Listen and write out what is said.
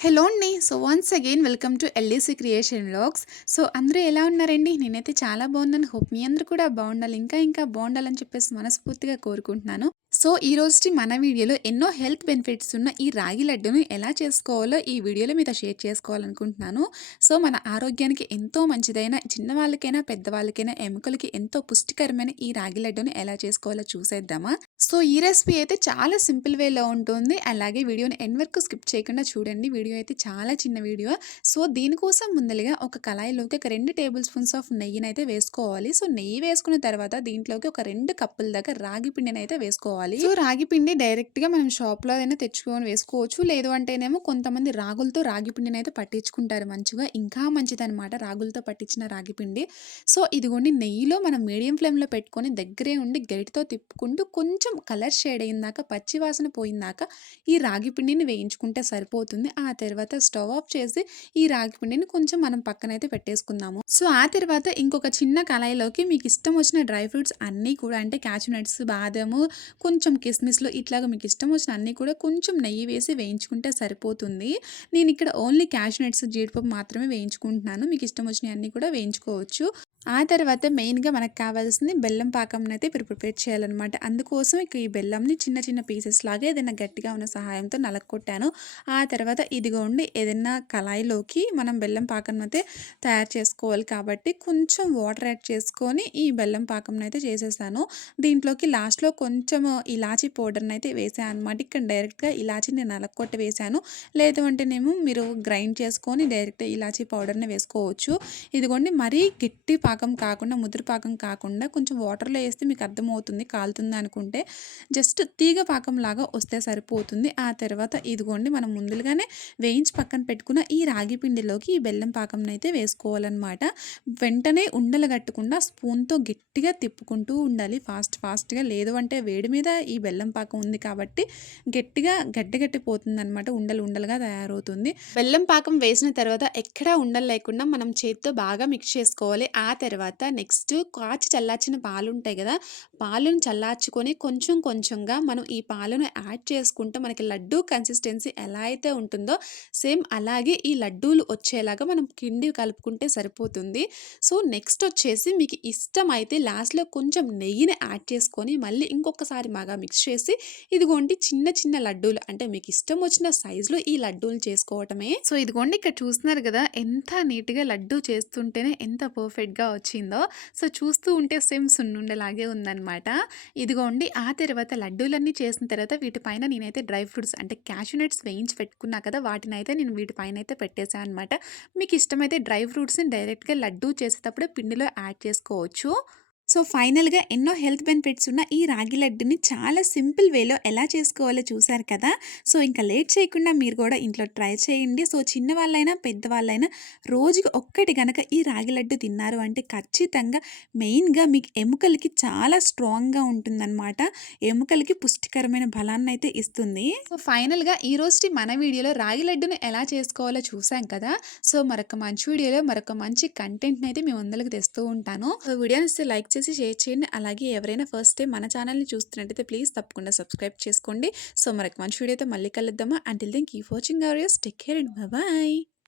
Hello అండి. So once again welcome to LEC creation vlogs so అందరూ ఎలా ఉన్నారండి? నేనైతే చాలా బాగున్నాను. హోప్ మీ అందరూ కూడా బాగుండాలి. ఇంకా ఇంకా బాగుండాలని చెప్పేసి మనస్ఫూర్తిగా కోరుకుంటున్నాను. సో ఈ రోజుటి మన వీడియోలో ఎన్నో హెల్త్ బెనిఫిట్స్ ఉన్న ఈ రాగి లడ్డును ఎలా చేసుకోవాలో ఈ వీడియోలో మీతో షేర్ చేసుకోవాలనుకుంటున్నాను. సో మన ఆరోగ్యానికి ఎంతో మంచిదైన చిన్నవాళ్ళకైనా పెద్దవాళ్ళకైనా ఎముకలకి ఎంతో పుష్టికరమైన ఈ రాగి లడ్డును ఎలా చేసుకోవాలో చూసేద్దామా? సో ఈ రెసిపీ అయితే చాలా సింపుల్ వేలో ఉంటుంది. అలాగే వీడియోని ఎన్ వరకు స్కిప్ చేయకుండా చూడండి. వీడియో అయితే చాలా చిన్న వీడియో. సో దీనికోసం ముందలుగా ఒక కళాయిలోకి ఒక రెండు టేబుల్ స్పూన్స్ ఆఫ్ నెయ్యిని అయితే వేసుకోవాలి. సో నెయ్యి వేసుకున్న తర్వాత దీంట్లోకి ఒక రెండు కప్పుల దాకా రాగి పిండిని అయితే వేసుకోవాలి. సో రాగి పిండి డైరెక్ట్గా మనం షాప్లో అయినా తెచ్చుకొని వేసుకోవచ్చు. లేదు అంటేనేమో కొంతమంది రాగులతో రాగి పిండిని అయితే పట్టించుకుంటారు మంచిగా. ఇంకా మంచిదనమాట రాగులతో పట్టించిన రాగి పిండి. సో ఇదిగోండి నెయ్యిలో మనం మీడియం ఫ్లేమ్లో పెట్టుకొని దగ్గరే ఉండి గరిటితో తిప్పుకుంటూ కొంచెం కలర్ షేడ్ అయిందాక పచ్చి వాసన పోయిందాక ఈ రాగి పిండిని వేయించుకుంటే సరిపోతుంది. ఆ తర్వాత స్టవ్ ఆఫ్ చేసి ఈ రాగి పిండిని కొంచెం మనం పక్కనైతే పెట్టేసుకుందాము. సో ఆ తర్వాత ఇంకొక చిన్న కళాయిలోకి మీకు ఇష్టం వచ్చిన డ్రై ఫ్రూట్స్ అన్నీ కూడా అంటే క్యాచు నట్స్ బాదము కొంచెం కొంచెం కిస్మిస్లో ఇట్లాగా మీకు ఇష్టం వచ్చిన అన్నీ కూడా కొంచెం నెయ్యి వేసి వేయించుకుంటే సరిపోతుంది. నేను ఇక్కడ ఓన్లీ క్యాష్ నట్స్ జీడిపప్పు మాత్రమే వేయించుకుంటున్నాను. మీకు ఇష్టం వచ్చినవి అన్నీ కూడా వేయించుకోవచ్చు. ఆ తర్వాత మెయిన్గా మనకు కావాల్సింది బెల్లం పాకంని అయితే ఇప్పుడు ప్రిపేర్ చేయాలన్నమాట. అందుకోసం ఇక ఈ బెల్లంని చిన్న చిన్న పీసెస్ లాగా ఏదైనా గట్టిగా ఉన్న సహాయంతో నలకొట్టాను ఆ తర్వాత ఇదిగోండి ఏదైనా కళాయిలోకి మనం బెల్లం పాకం అయితే తయారు చేసుకోవాలి కాబట్టి కొంచెం వాటర్ యాడ్ చేసుకొని ఈ బెల్లం పాకం అయితే చేసేసాను. దీంట్లోకి లాస్ట్లో కొంచెం ఇలాచీ పౌడర్ని అయితే వేసాను అనమాట ఇక్కడ డైరెక్ట్గా ఇలాచి నేను నలకొట్టి వేసాను. లేదు అంటేనేమో మీరు గ్రైండ్ చేసుకొని డైరెక్ట్ ఇలాచీ పౌడర్ని వేసుకోవచ్చు. ఇదిగోండి మరీ గట్టి పాకం కాకుండా ముదురు పాకం కాకుండా కొంచెం వాటర్లో వేస్తే మీకు అర్థమవుతుంది కాలుతుంది అనుకుంటే జస్ట్ తీగ పాకం లాగా వస్తే సరిపోతుంది. ఆ తర్వాత ఇదిగోండి మనం ముందుగానే వేయించి పక్కన పెట్టుకున్న ఈ రాగి పిండిలోకి ఈ బెల్లం పాకం అయితే వేసుకోవాలన్నమాట. వెంటనే ఉండలు కట్టకుండా స్పూన్తో గట్టిగా తిప్పుకుంటూ ఉండాలి. ఫాస్ట్ ఫాస్ట్గా లేదు అంటే వేడి మీద ఈ బెల్లం పాకం ఉంది కాబట్టి గట్టిగా గడ్డగట్టిపోతుంది అనమాట ఉండలు ఉండలుగా తయారవుతుంది. బెల్లం పాకం వేసిన తర్వాత ఎక్కడా ఉండలు లేకుండా మనం చేతితో బాగా మిక్స్ చేసుకోవాలి. ఆ తర్వాత నెక్స్ట్ కాచి చల్లార్చిన పాలు ఉంటాయి కదా పాలను చల్లార్చుకొని కొంచెం కొంచెంగా మనం ఈ పాలను యాడ్ చేసుకుంటే మనకి లడ్డు కన్సిస్టెన్సీ ఎలా అయితే ఉంటుందో సేమ్ అలాగే ఈ లడ్డూలు వచ్చేలాగా మనం కిండి కలుపుకుంటే సరిపోతుంది. సో నెక్స్ట్ వచ్చేసి మీకు ఇష్టం అయితే లాస్ట్లో కొంచెం నెయ్యిని యాడ్ చేసుకొని మళ్ళీ ఇంకొకసారి బాగా మిక్స్ చేసి ఇదిగోండి చిన్న చిన్న లడ్డూలు అంటే మీకు ఇష్టం వచ్చిన సైజులో ఈ లడ్డూలు చేసుకోవటమే. సో ఇదిగోండి ఇక్కడ చూస్తున్నారు కదా ఎంత నీట్గా లడ్డు చేస్తుంటేనే ఎంత పర్ఫెక్ట్గా వచ్చిందో. సో చూస్తూ ఉంటే సేమ్ సున్నుండలాగే ఉందన్నమాట. ఇదిగోండి ఆ తర్వాత లడ్డూలన్నీ చేసిన తర్వాత వీటిపైన నేనైతే డ్రై ఫ్రూట్స్ అంటే క్యాషునట్స్ వేయించి పెట్టుకున్నా కదా వాటిని అయితే నేను వీటిపైన అయితే పెట్టేశాను అనమాట మీకు ఇష్టమైతే డ్రై ఫ్రూట్స్ని డైరెక్ట్గా లడ్డూ చేసేటప్పుడు పిండిలో యాడ్ చేసుకోవచ్చు. సో ఫైనల్గా ఎన్నో హెల్త్ బెనిఫిట్స్ ఉన్న ఈ రాగి లడ్డుని చాలా సింపుల్ వేలో ఎలా చేసుకోవాలో చూసారు కదా? సో ఇంకా లేట్ చేయకుండా మీరు కూడా ఇంట్లో ట్రై చేయండి. సో చిన్నవాళ్ళైనా పెద్దవాళ్ళైనా రోజుకి ఒక్కటి గనక ఈ రాగి లడ్డు తిన్నారు అంటే ఖచ్చితంగా మెయిన్గా మీకు ఎముకలకి చాలా స్ట్రాంగ్గా ఉంటుందన్నమాట. ఎముకలకి పుష్టికరమైన బలాన్ని అయితే ఇస్తుంది. సో ఫైనల్గా ఈ రోజు మన వీడియోలో రాగి లడ్డును ఎలా చేసుకోవాలో చూసాం కదా? సో మరొక మంచి వీడియోలో మరొక మంచి కంటెంట్ని అయితే మేము అందరికి తెస్తూ ఉంటాను. వీడియోని లైక్ చేసి షేర్ చేయండి. అలాగే ఎవరైనా ఫస్ట్ టైం మన ఛానల్ని చూస్తున్నట్టయితే ప్లీజ్ తప్పకుండా సబ్స్క్రైబ్ చేసుకోండి. సో మరొక మంచి వీడియోతో మళ్ళీ కలుద్దామా? Until then keep watching our take care and bye